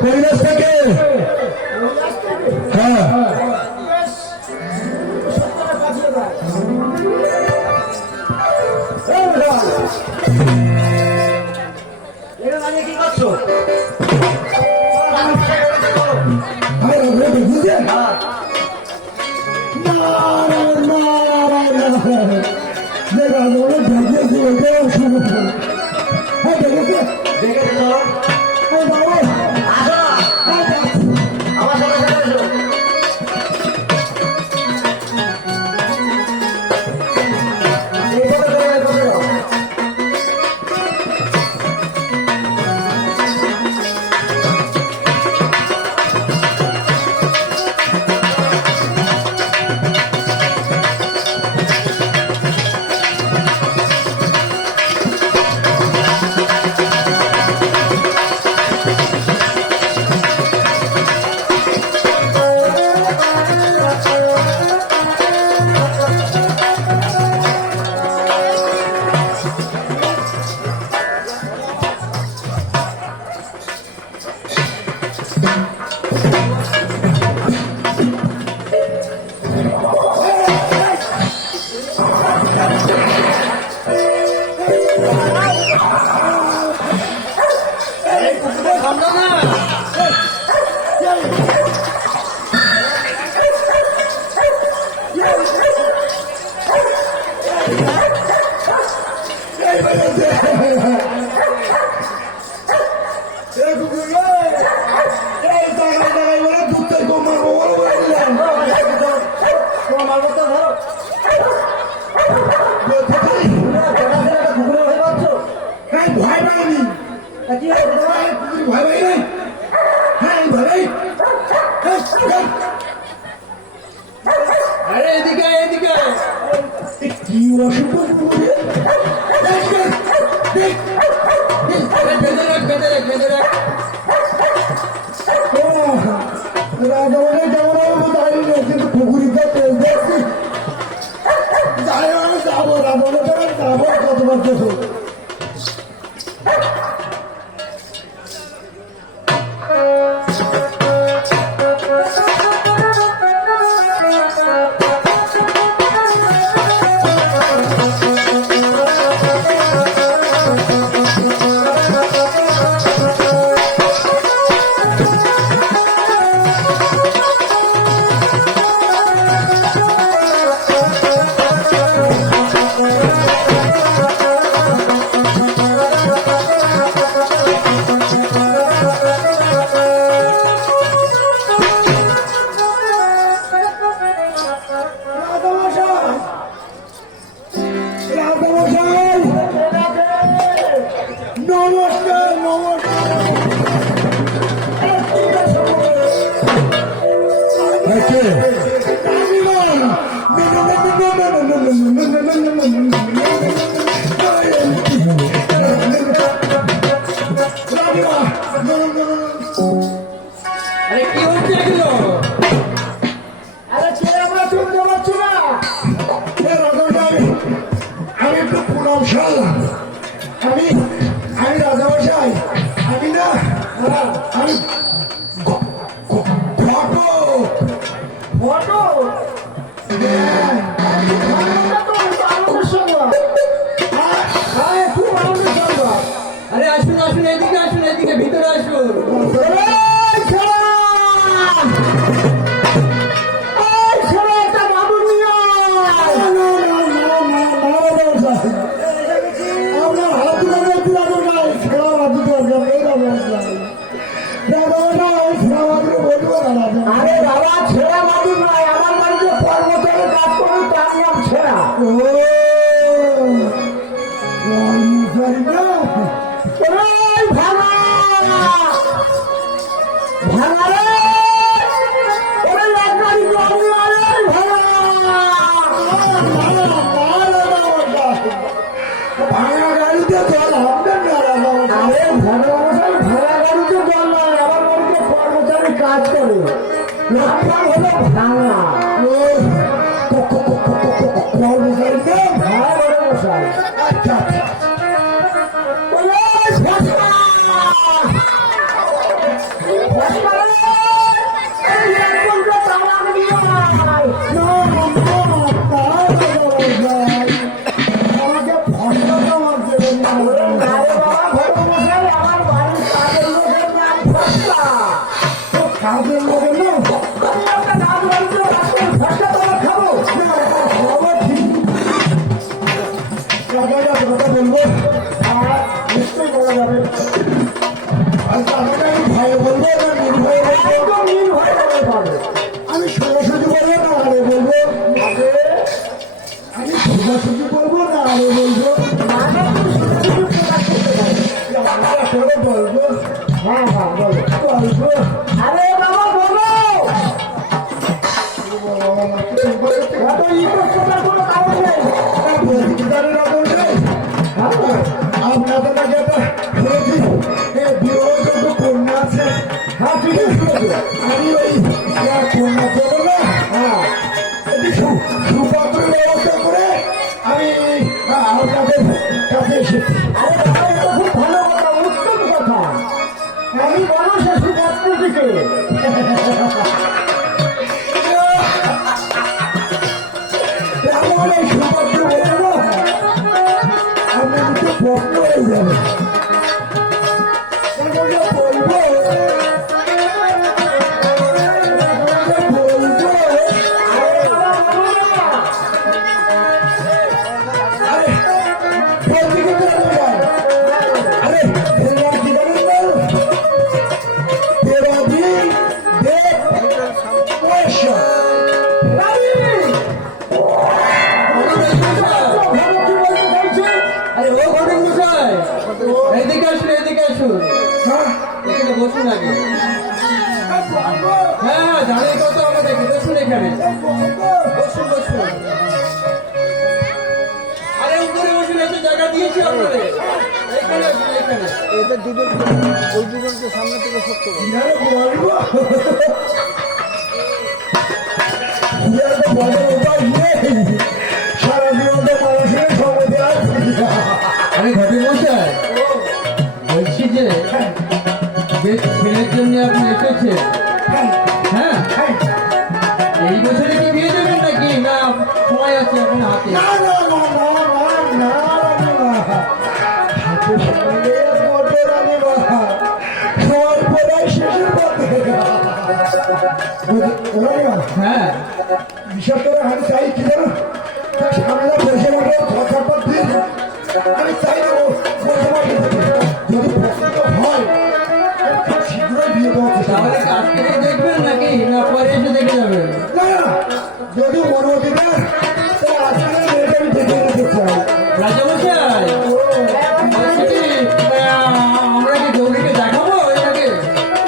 কৈলাস থেকে। হ্যাঁ কি করছো? কি অসুখ কিন্তু পুকুরিতে তেল দেখছি যাবো যাবো কতবার দেখো বলা যাবে। আচ্ছা, আমাকে আমি ভাই বলবো না নির্ভয় বলবো? একদম নির্ভয় করে পাবে। আমি সোজাসুজি বলবো না আরে বলবো? আমি সোজাসুজি বলবো না আরে বলবো? মানে তুমি শুধু প্রকাশ করতে পারবে। আমরা তোরা বলবো হ্যাঁ হ্যাঁ বলো। বলবো আরে বাবা বলো, এত ইতস্ত করার কোনো কারণ নেই। বলতে না বলবে আপনাদের কাছে একটা শুনেছি বিবাহযোগ্য কন্যা আছে। হ্যাঁ ঠিক আছে। আমি ওই কন্যা দেবো না, হ্যাঁ একটু সুপাত্র ব্যবস্থা করে আমি আপনাদের কাছে এসেছি। আরে বাবা এটা খুব ভালো কথা, উত্তম কথা। আমি বলো সে সুপাত্রটিকে। এমন এই সুপাত্র বলবো আপনি একটু প্রশ্ন হয়ে যাবে। বলবো বলবো আরে বাবা বলো না। अरे बोलती क्यों नहीं है? अरे तेरा किधर है? तेरा भी देख वैश्य। রানী! ভালো কি বলতে চাইছে? আরে ও ঘটক মশাই, এদিকে আসুন, এদিকে আসুন। हाँ? এখানে বসুন আগে। बोलबो হ্যাঁ, দাঁড়িয়ে কথা আমাদের বসুন এখানে। बोलबो বসুন বসুন। আরে উপরে বসুন, এত জায়গা দিয়েছি আপনাদের। এখানে আসুন, এখানে। এদের দুজন ওই দুজনকে সামনে থেকে সত্য করো। यार बोलबो यार तो बोलबो उपाय ये सारा जीवन तो মানুষের সঙ্গে আছে। আরে ঘটক মশাই, বলছি যে ছেলের জন্য আপনি এসেছেন, হ্যাঁ, এই বছরে কি বিয়ে দেবেন নাকি না সময় আছে আপনার হাতে? না না না না না না না হাতে সঙ্গে মোটর আনি বা সময় পড়াই শেষের পথে হ্যাঁ, বিশেষ করে আমি চাই কি জানো সামনে বসে বসে ছটার দিন আমি চাই না বসে বসে যদি পছন্দ হয় খুব শীঘ্রই বিয়ে দেওয়া চেষ্টা তাহলে কি আজকে দেখবেন নাকি না পরে এসে দেখে যাবেন? না না যদি অনুমতি দেয় তাহলে আজকে মেয়েটা আমি দেখে নিতে চাই। রাজামশাই, বলছি কি, আমরা কি গৌরীকে দেখাবো এটাকে?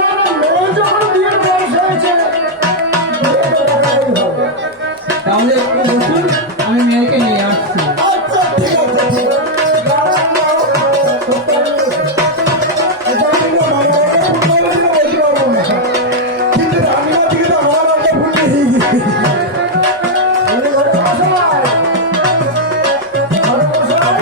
না, না, মেয়ে যখন বিয়ের বয়স হয়েছে, বিয়েটা দেখাতেই হবে। তাহলে একটু বসুন, আমি মেয়েকে নিয়ে আসছি। আচ্ছা ঠিক আছে ঠিক আছে। দাঁড়ান, দাঁড়ান, সত্যি এটা কিন্তু মামাকে ফুটবলের জন্য বলতে পারবো না। কিন্তু রান্নার দিকে তো আমার একটা ফুটে দিয়ে গেছে। এই ঘরে বসাই। ঘরে বসাই।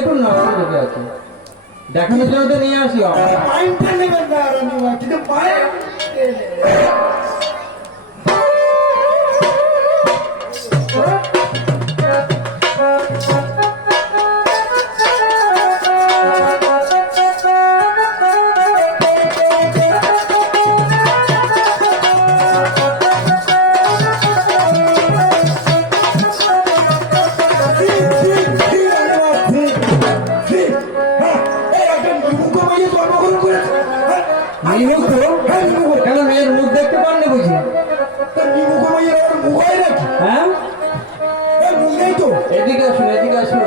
দেখুন না আপনার লেগে আছে, দেখানোর জন্য তো নিয়ে আসি আমরা। মাইন্ডটা নেবেন না রানীমা, কিন্তু মায়ের নিমুখ কেন, মেয়ের মুখ দেখতে পাননি বুঝি? হ্যাঁ, এদিকে আসুন, এদিকে আসুন।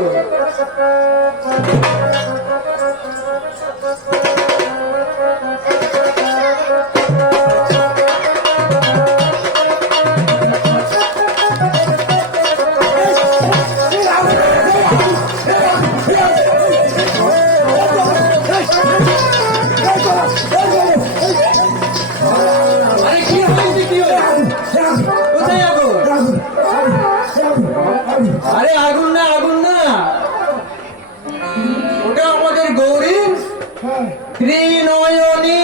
আরে কি হয়েছে, কি হয়েছে? কোথায় আগুন? আরে আগুন না, আগুন না, ওটা আমাদের গৌরী ত্রিনয়নী।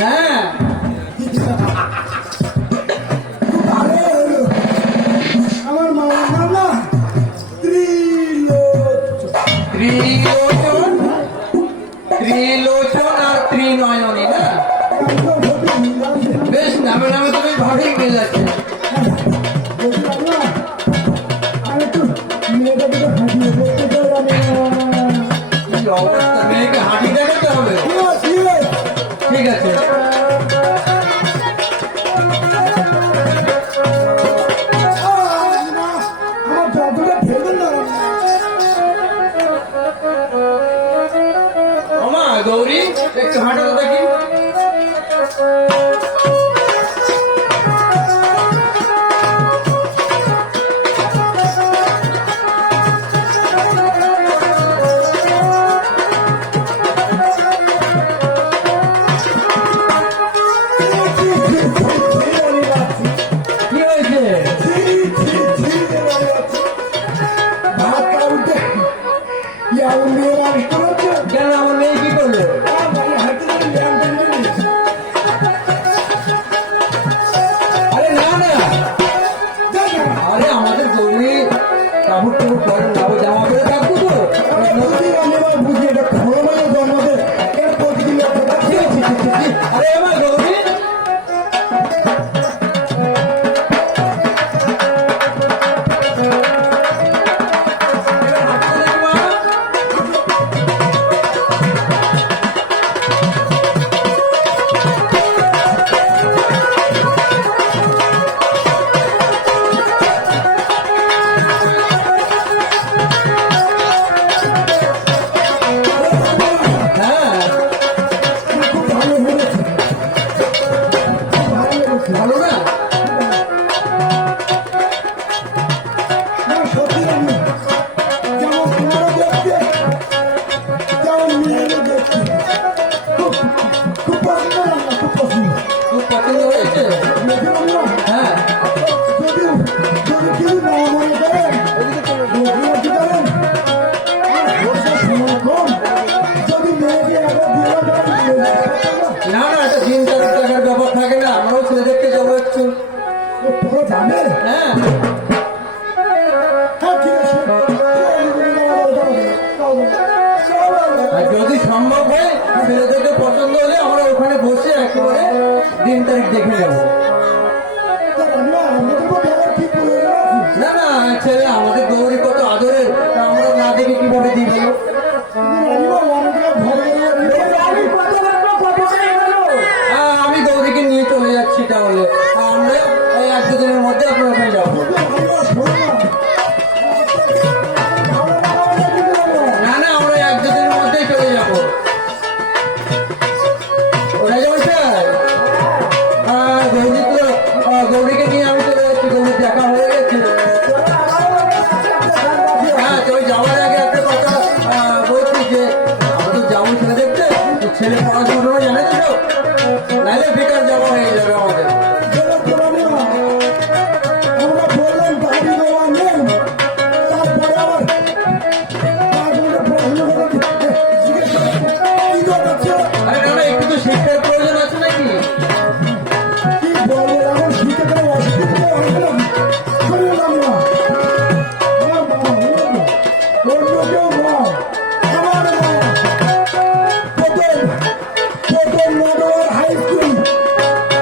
হ্যাঁ, আমার মামার নাম না ত্রিলোচন, ত্রিলোচন আর ত্রিনয়নী না? বেশ, নামে নামে তো বেশ ভালোই মিল আছে। কি অবস্থা, মেয়েকে হাঁটি দেখাতে হবে? ঠিক আছে। আমার যতটা ফেলবেন না ওমা গৌরী, একটু হাঁটো তো দেখি। কি হয়েছে? কেন, আমার মেয়ে কি করলো? আরে না না, আরে আমাদের গৌরী কাপড় টাপড় পরে না, ও জামা পরে থাকবো তো। আরে আমার গৌরী, হ্যাঁ ভালো না? খুব পছন্দ হয়েছে। হ্যাঁ, না না, একটা দিন তারিখ টাকার ব্যাপার থাকে না, আমরাও ছেলে দেখতে যাবো একটু। হ্যাঁ, আর যদি সম্ভব হয় ছেলেদেরকে পছন্দ হলে আমরা ওখানে বসে একেবারে দিন তারিখ দেখে নেবো। না না, ছেলে আমাদের গৌরী কত আদরের, তা আমরা না দেখে কিভাবে দিই বলো? আমি গৌরীকে নিয়ে চলে যাচ্ছি, তাহলে আমরা এই 1-2 দিনের মধ্যে আপনার ওখানে যাবো। না না, আমরা 1-2 দিনের মধ্যেই চলে যাবো। ওরা যাবো স্যার, গৌরীকে নিয়ে আমি চলে যাচ্ছি, গৌরীর দেখা হয়ে গেছে। হ্যাঁ, তো যাওয়ার আগে একটা কথা বলছি যে আমরা তো যাবো ছেলে দেখতে, ছেলে পড়াশোনা জানে তো, নাহলে বেকার যাওয়া হয়ে যাবে আমাদের। আমরা বললাম গাড়ি দেওয়া নেই অন্য কেউ নয়, আমার মা। প্রথম নগর হাই স্কুল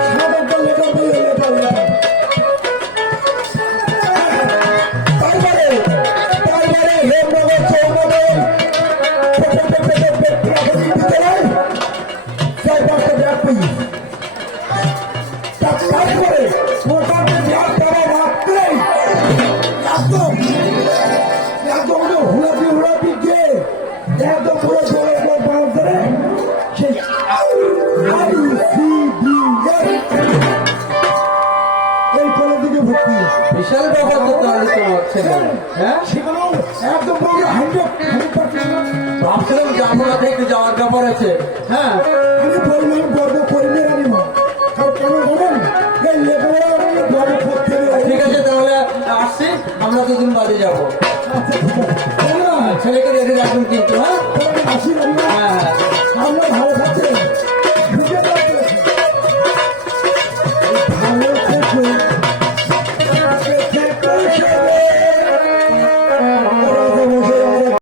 সাধারণ লেখা বইয়ে লেখা লেখা। তারপরে হেমনগর চৌনগর প্রাথমিক বিদ্যালয় 4-5টা ব্যাগ পেয়েছি। তারপরে মোটামুটি ব্যাগ দেওয়া মাত্রই একদম হুড়াপি গিয়ে একদম পুরো জোরে বাঁধ ধরে সেই এই কলের দিকে ভর্তি। বিশাল ব্যাপার তো তাহলে তোমার ছেলে, হ্যাঁ? সেখানেও একদম পুরো 100% ভাবছিলাম যাবো না থেকে যাওয়ার ব্যাপার আছে, হ্যাঁ? আমি বললাম গর্ব করিনি আমি মা। আর কেন জানেন এই লেখাপড়া গর্ব করতে হবে। ঠিক আছে তাহলে আসছি, আমরা দুদিন বাদে যাবো। আচ্ছা ঠিক আছে। ছেলেকে রেখে রাখুন কিন্তু, হ্যাঁ?